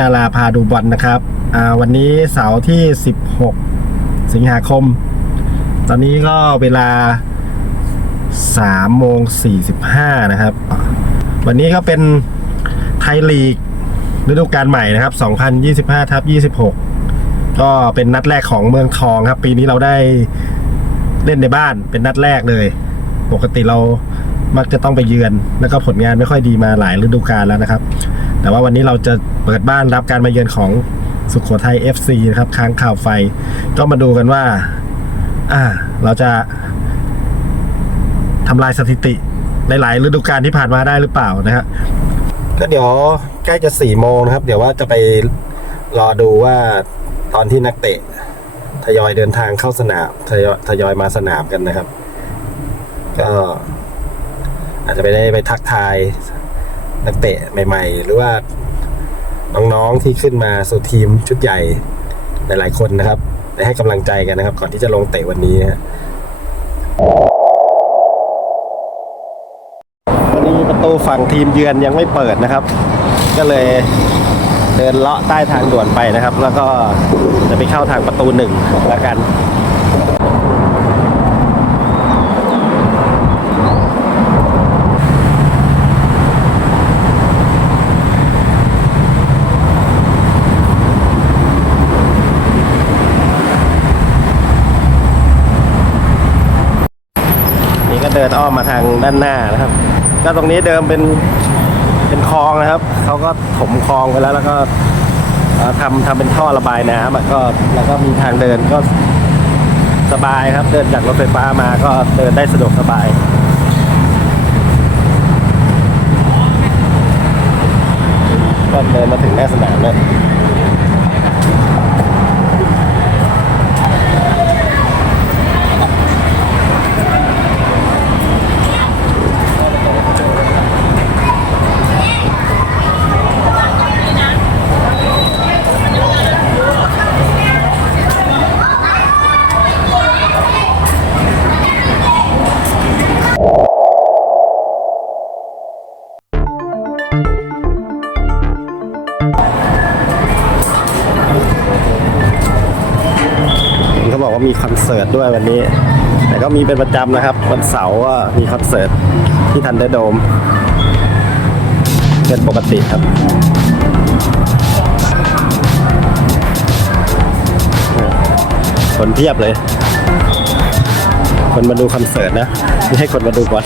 นาราพาดูบอลนะครับวันนี้เสาร์ที่ 16 สิงหาคม ตอนนี้ก็เวลา3โมง45 นะครับ วันนี้ก็เป็นไทยลีกฤดูกาลใหม่นะครับ 2025ทับ26 ก็เป็นนัดแรกของเมืองทองครับ ปีนี้เราได้เล่นในบ้านเป็นนัดแรกเลย ปกติเรามักจะต้องไปเยือน แล้วก็ผลงานไม่ค่อยดีมาหลายฤดูกาลแล้วนะครับ แต่ว่าวันนี้เราจะเปิดบ้านรับการมาเยือนของสุขโขทัย FC นะครับค้างข่าวไฟ ก็มาดูกันว่า อ่า เราจะทำลายสถิติหลายๆฤดูกาลที่ผ่านมาได้หรือเปล่านะฮะก็เดี๋ยวใกล้จะสี่โมงนะครับ เดี๋ยวว่าจะไปรอดูว่าตอนที่นักเตะ ทยอยเดินทางเข้าสนามทยอยทยอยมาสนามกันนะครับ ก็อาจจะไปได้ไปทักทาย นักเตะใหม่ ๆ หรือว่าน้องๆที่ขึ้นมาสู่ทีมชุดใหญ่หลายๆคนนะครับได้ให้กำลังใจกันนะครับ ก่อนที่จะลงเตะวันนี้วันนี้ประตูฝั่งทีมเยือนยังไม่เปิดนะครับ ก็เลยเดินเลาะใต้ทางด่วนไปนะครับ แล้วก็จะไปเข้าทางประตูหนึ่งแล้วกัน นี่ก็เดินอ้อมมาทางด้านหน้านะครับ ก็ตรงนี้เดิมเป็นเป็นคลองนะครับเขาก็ถมคลองไปแล้วแล้วก็ทำทำเป็นท่อระบายน้ำก็แล้วก็มีทางเดินก็สบายครับ เดินจากรถไฟฟ้ามาก็เดินได้สะดวกสบายก็เดินมาถึงหน้าสนามเลย มีเป็นประจำนะครับ วันเสาร์ก็มีคอนเสิร์ตที่ทันเดอร์โดมเป็นปกติครับคนเพียบเลย คนมาดูคอนเสิร์ตนะ ไม่ให้คนมาดูบอล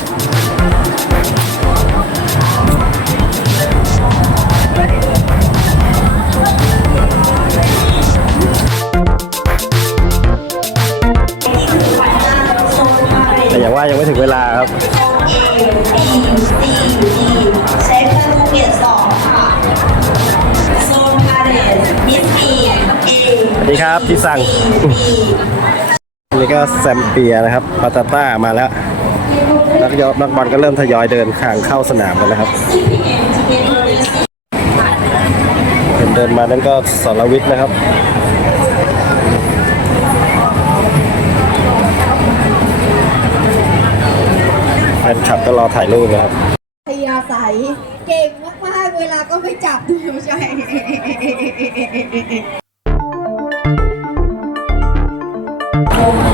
ว่ายังไม่ถึงเวลาครับ ใช้ประตูเกียรติสองค่ะโซนพาเลสมิสซีเอสวัสดีครับที่สั่ง นี่ก็แซมเปียนะครับปาตาต้ามาแล้ว นักยอนักบอลก็เริ่มทยอยเดินทางเข้าสนามกันแล้วครับ เห็นเดินมานั่นก็สรวิทย์นะครับ อถ่ายรูปนะครับพยาศัยเก่งมากๆเวลาก็ไม่จับด้วยไม่ใช่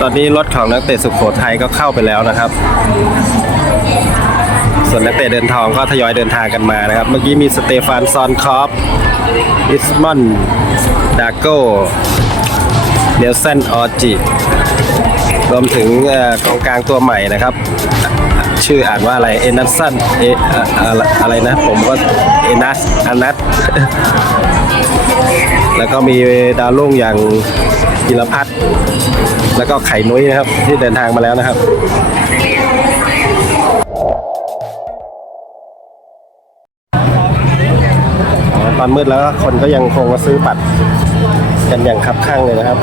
ตอนนี้รถของนักเตะสุขโขทัยก็เข้าไปแล้วนะครับ ส่วนนักเตะเดินทองก็ทยอยเดินทางกันมานะครับ เมื่อกี้มีสเตฟานซอนคอฟอิสมอนดาโกเนลสันออจิรวมถึงเอ่อกองกลางตัวใหม่นะครับ ชื่ออ่านว่าอะไรเอนัสซันเออะไรนะ ผมก็เอนัสอานัทแล้วก็มีดาวรุ่งอย่างกิรพัฒน์แล้วก็ไข่นุ้ยนะครับ ที่เดินทางมาแล้วนะครับตอนมืดแล้วคนก็ยังคงมาซื้อบัตรกันอย่างคับข้างเลยนะครับ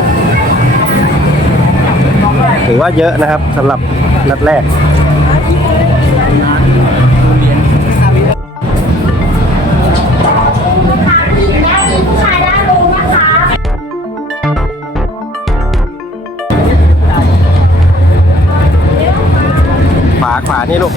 ถือว่าเยอะนะครับสำหรับนัดแรกา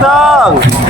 เมื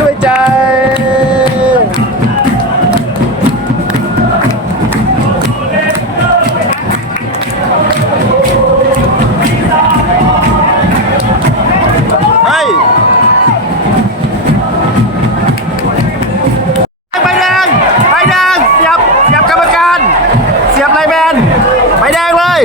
ด้วยใจแดงใบแดงเสียบเสียบกรรมการ เสียบไลน์แมนใบแดงเลย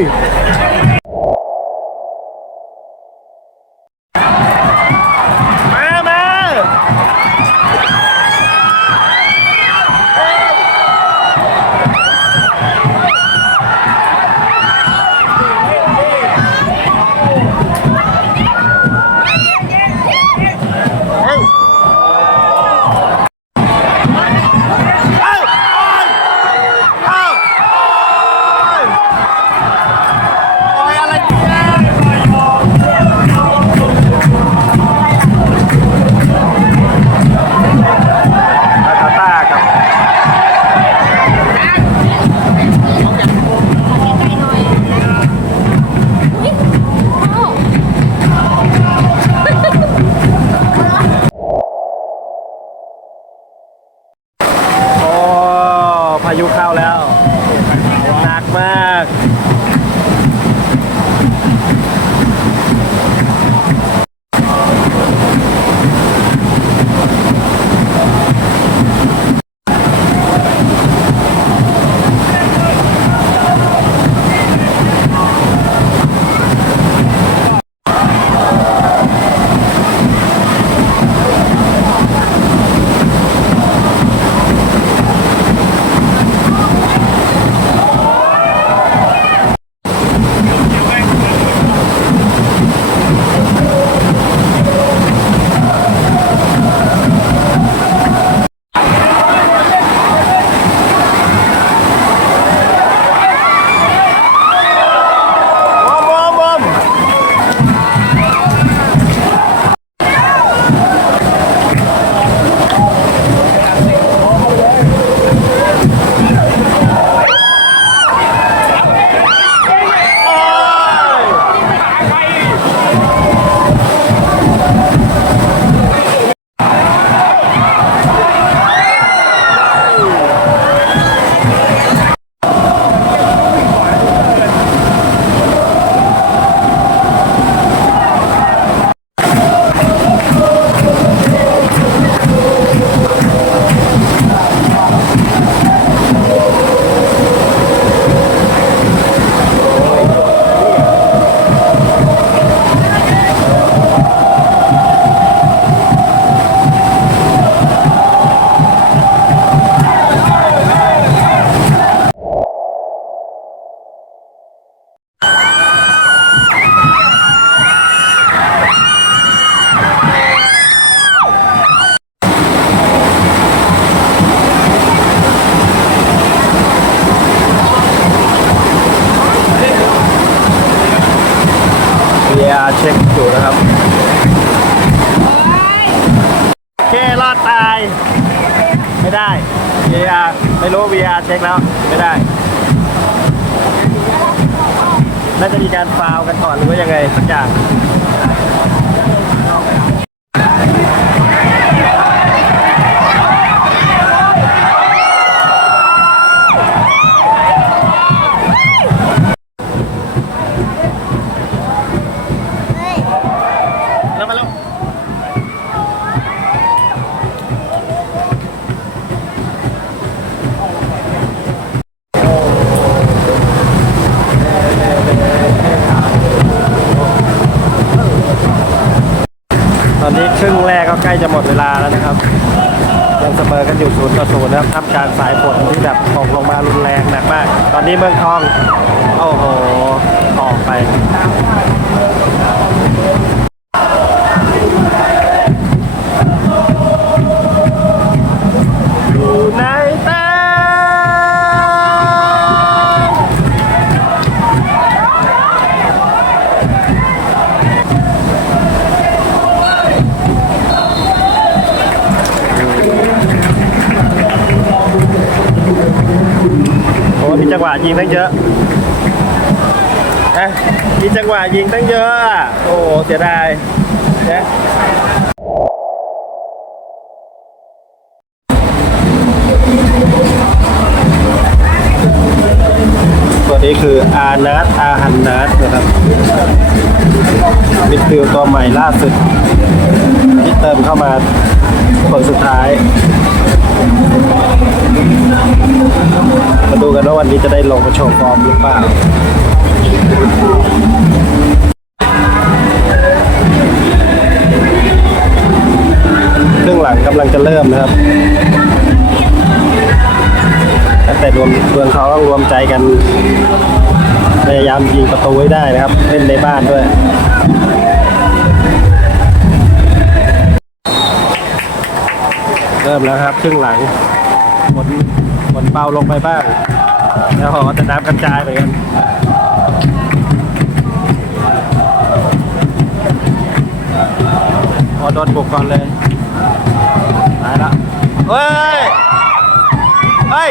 นะครับการสายฝนที่แบบตกลงมารุนแรงหนักมาก ตอนนี้เมืองทอง วะยิงตั้งเยอะนะมีจังหวะยิงตั้งเยอะ โอ้เสียดายนะตัวนี้คืออานัทอาหันนัทนะครับมิดฟิลตัวใหม่ล่าสุด ที่เติมเข้ามาคนสุดท้าย มาดูกันว่าวันนี้จะได้ลงมาโชว์ฟอร์มหรือเปล่าครึ่งหลังกำลังจะเริ่มนะครับแต่รวมเมืองเขาต้องรวมใจกัน พยายามยิงประตูไว้ได้นะครับ เล่นในบ้านด้วยเริ่มแล้วครับครึ่งหลังฝน ฝนเบาลงไปบ้างแล้วก็จะน้ำกระจายไปกันพอโดนบุกก่อนเลยตายละเฮ้ยเฮ้ย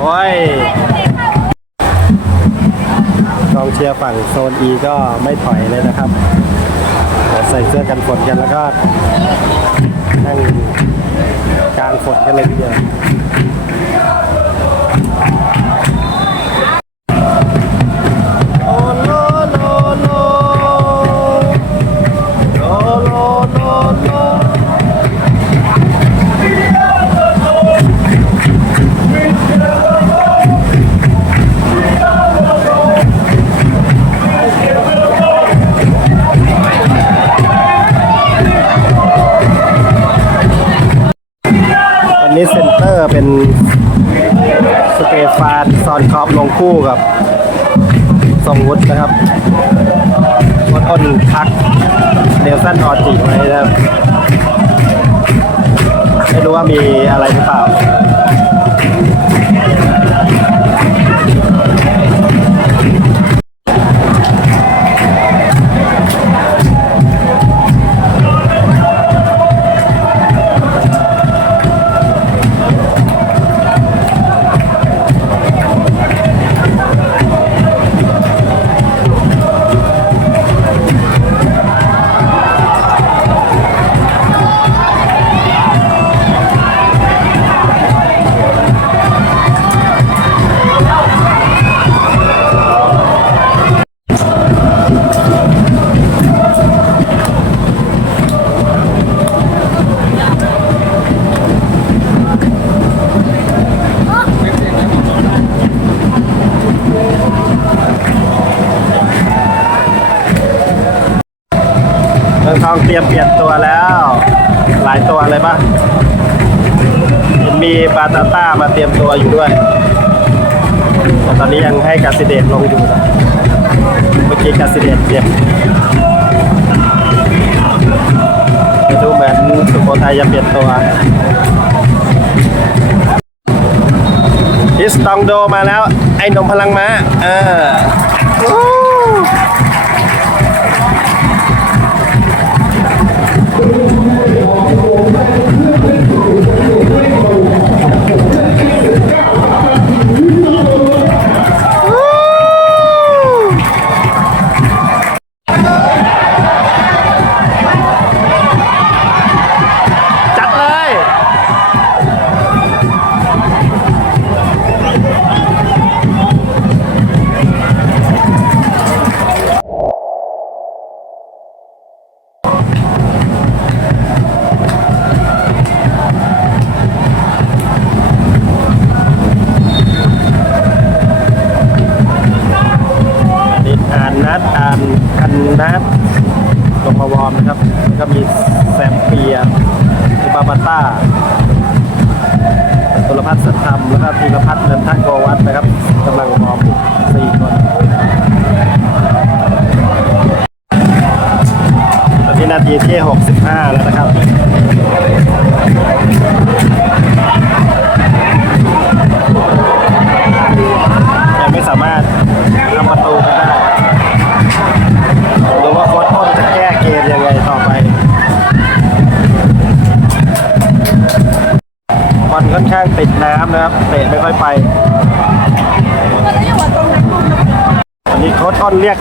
โอ้ยกองเชียร์ฝั่งโซน E ก็ไม่ถอยเลยนะครับ ใส่เสื้อกันฝนกันแล้วก็นั่ง กลางฝนกันเลยทีเดียว คู่กับทรงวุฒินะครับโค้ชอ้นพักเนลสันออจิไหมนะครับ ไม่รู้ว่ามีอะไรหรือเปล่า ตาต้ามาเตรียมตัวอยู่ด้วยแต่ตอนนี้ยังให้กาซิเดตลงอยู่นะเมื่อกี้กาซิเดตเจ็บดูเหมือนสุโขทัยจะเปลี่ยนตัวอิสตองโดมาแล้ว ไอ้หนมพลังม้าเออ ปาปาต้าตุลพัฒน์สันธรรม แล้วก็ธีรพัฒน์เนินทักโกวัตนะครับกำลังรอร์มสี่คนตอนนี้นาทีที่ 65 แล้วนะครับ ค่อนข้างติดน้ำนะครับ เตะไม่ค่อยไปอันนี้โค้ชต้อนเรียก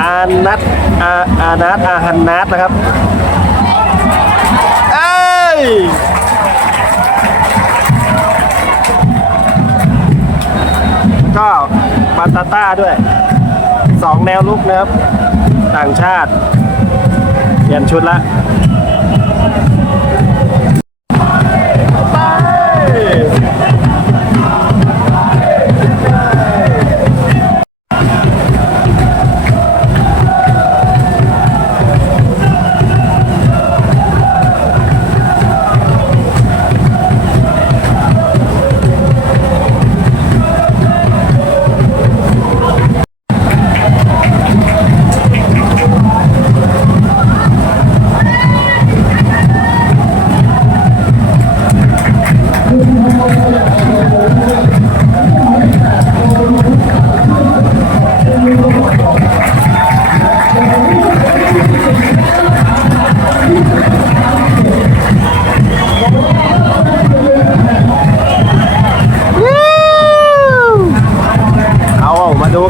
อานัทอาอานัทอาหันนัทนะครับเอ้ยก็ปาตาต้าด้วยสองแนวลุกนะครับ ต่างชาติ เปลี่ยนชุดละ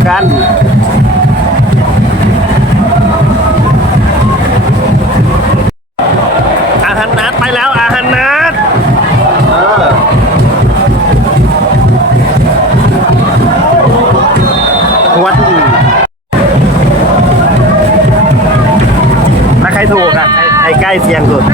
กันอาหารนัดไปแล้วอาหันนัดวัดถ้าใครถูกอะใครใกล้เคียงสุด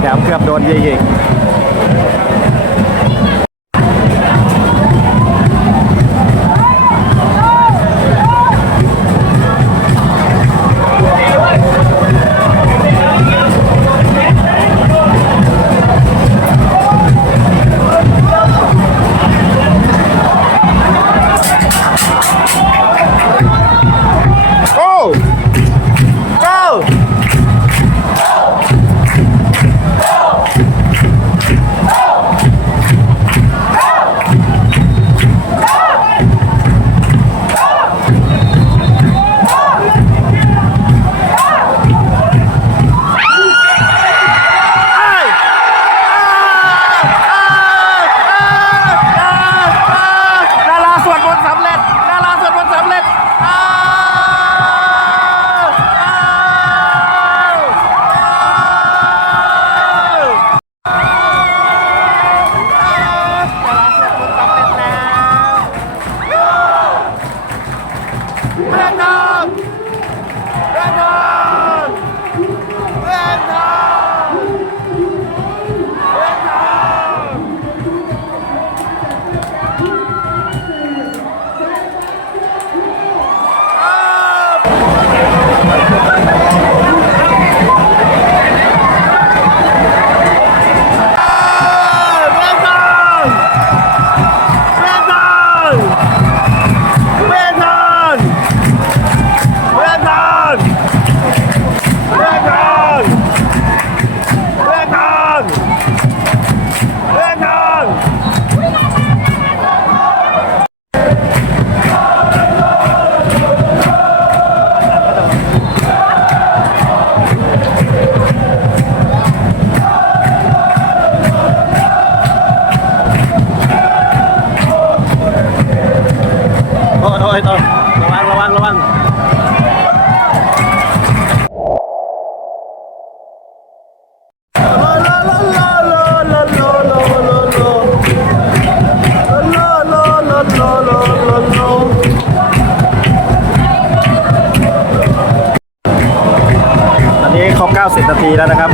แถมเกือบโดนเยิงอีก แล้วนะครับ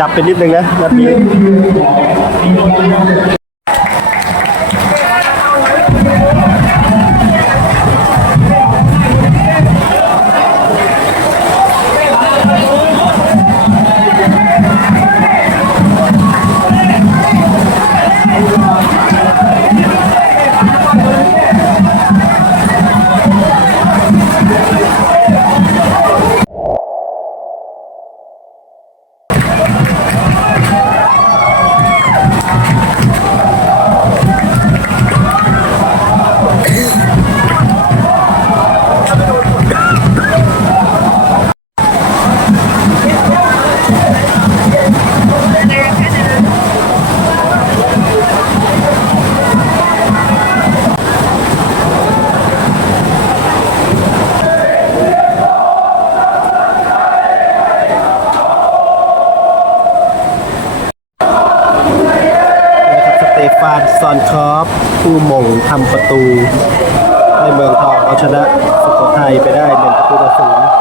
จับเป็นนิดนึงนะนับนี้ ตฟานซอนคอฟผู้มงทำประตู ให้เมืองทองเอาชนะสุโขทัยไปได้หนึ่งประตูต่อศูนย์